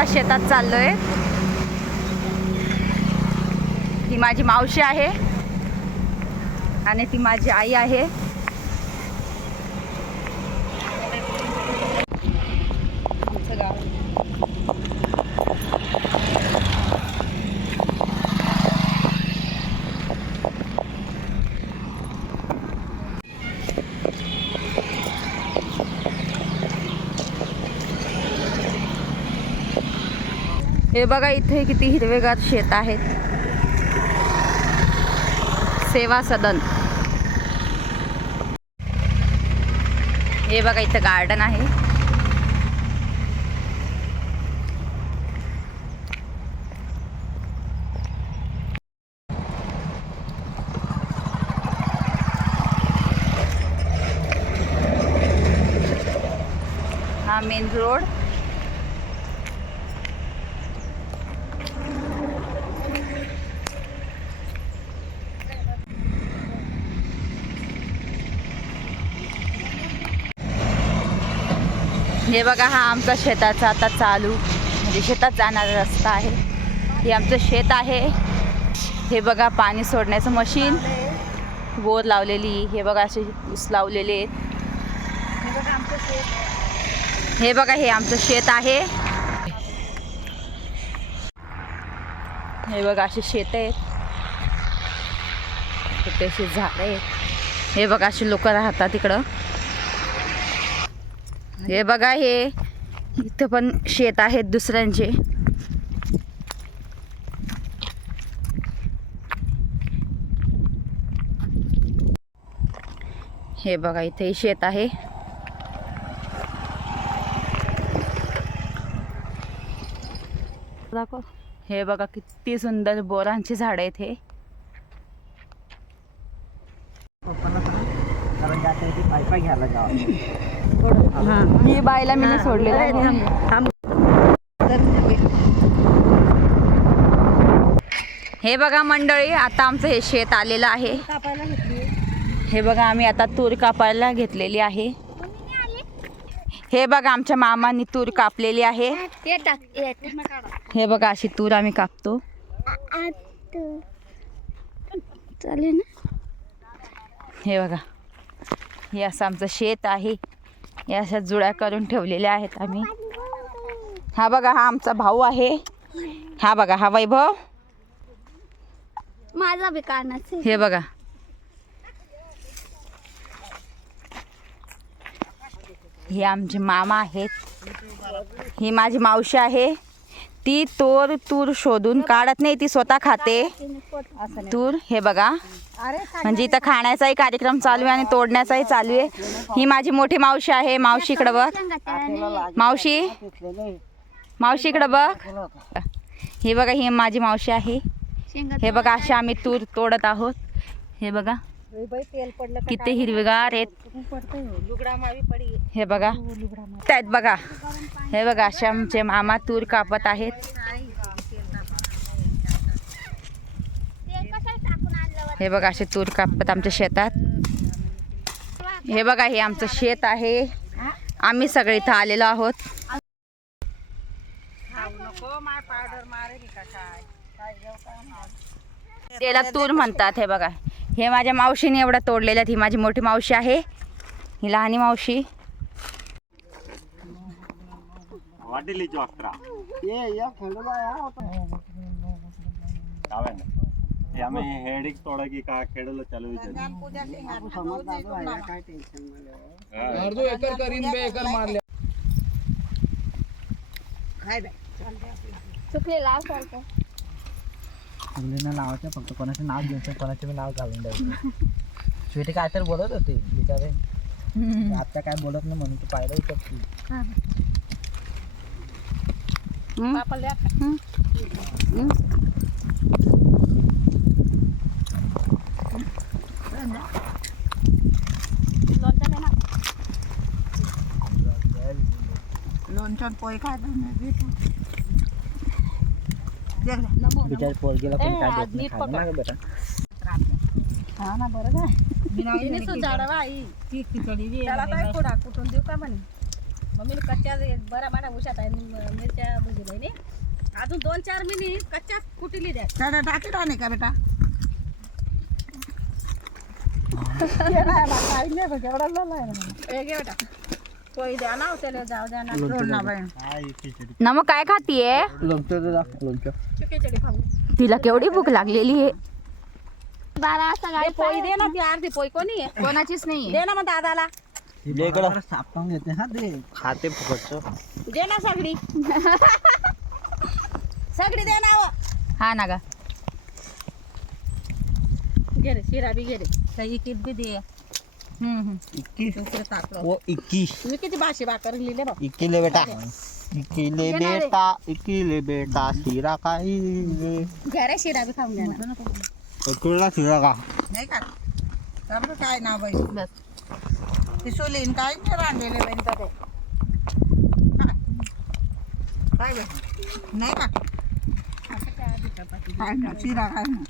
आता शेतात चाललोय. ही माझी मावशी आहे आणि ती माझी आई आहे. आमचं गाव हे बघा, इथे किती हिरवेगार शेत आहेत. सेवा सदन. हे बघा, इथं गार्डन आहे. हा मेन रोड. हे बघा, हा आमचा शेताचा आता चालू म्हणजे शेतात जाणारा रस्ता आहे. हे आमचं शेत आहे. हे बघा, पाणी सोडण्याचं मशीन, बोर लावलेली. हे बघा, असे ऊस लावलेले आहेत. हे बघा, हे आमचं शेत आहे. हे बघा, असे शेत आहेत. छोटे असे झाड आहेत. हे बघा, असे लोक राहतात इकडं. हे बघा, हे इथं पण शेत आहेत दुसऱ्यांचे. हे बघा, इथे शेत आहे. हे बघा, किती सुंदर बोरांची झाड आहेत. हे ही बायला मी सोडले. हे बघा मंडळी, आता आमचं हे शेत आलेलं आहे. हे बघा, आम्ही आता तूर कापायला घेतलेली आहे. हे बघा, आमच्या मामांनी तूर कापलेली आहे. हे बघा, अशी तूर आम्ही कापतो. चालेल ना. हे बघा, हे असं आमचं शेत आहे. हे अशा जुड्या करून ठेवलेल्या आहेत आम्ही. हा बघा, हा आमचा भाऊ आहे. हा बघा, हा वैभव माझा बी कानाच. हे बघा, हे आमचे मामा आहेत. ही माझी मावशी आहे. ती तूर शोधून काढत नाही, ती स्वतः खाते तूर. हे बघा, म्हणजे इथं खाण्याचाही कार्यक्रम चालू आहे आणि तोडण्याचाही चालू आहे. ही माझी मोठी मावशी आहे. मावशी इकडं बघ. मावशी इकडं बघ. हे बघा, ही माझी मावशी आहे. हे बघा, असे आम्ही तूर तोडत आहोत. हे बघा, किती हिरवेगार आहेत. हे बघा, त्यात बघा. हे बघा, असे आमचे मामा तूर कापत आहेत. हे बघा, असे तूर कापत आमच्या शेतात. हे बघा, हे आमचं शेत आहे. आम्ही सगळे इथं आलेलो आहोत. त्याला तूर म्हणतात. हे बघा, हे माझ्या मावशीने एवढा तोडलेला. ही माझी मोठी मावशी आहे. ही लहानी मावशी. नावाचं फक्त कोणाचं नाव घ्यायचं, कोणाचं नाव घालून द्यायचं. शेवटी काय तर बोलत होते बिचारे. आता काय बोलत नाही म्हणून तू पायऱ्या उतरती. लोणचं पोळी खात बिचार पोरगीला पण काय देत नाही खायला ना बेटा. हा ना, बरं काय. झाडवा आई ती खिचडी त्याला काय फोडा कुठून देऊ का म्हणे. मम्मी कच्च्या बरा बरा उशात आहे मिरच्या भजी बहिणी अजून 2-4 मिनिट कच्च्या कुटीली द्या दादा टाकी राहणे का बेटा हे घे बेटा पोळी द्या ना त्याला जाऊ द्या ना नमक काय खातीये लोणचं दाख लोणचं चिकन खाऊ तिला केवढी भूक लागलेली आहे 12 वाजता गाडी पोळी दे ना ती अर्धी पोळी कोणी आहे कोणाचीच नाही दे ना मग दादाला सापण घेते हा ते खाते फुकटचं दे ना सगळी सगळी दे ना हा ना गा घे रे शिरा बी घे रे काही किट बी दे 21 दुसरं टाकलं वो 21 तुम्ही किती भाषे भाकर लिहिले बघ 21 ले बेटा शिरा काही घ्या रे शिरा बी खाऊन घ्या ना कुठला शिरा का नाही का त्यामुळे काय नाव बाई बस ती सोलीन काय नाही रांधलेले बाई का ते काय बाई नाही का काय ना शिरा काय ना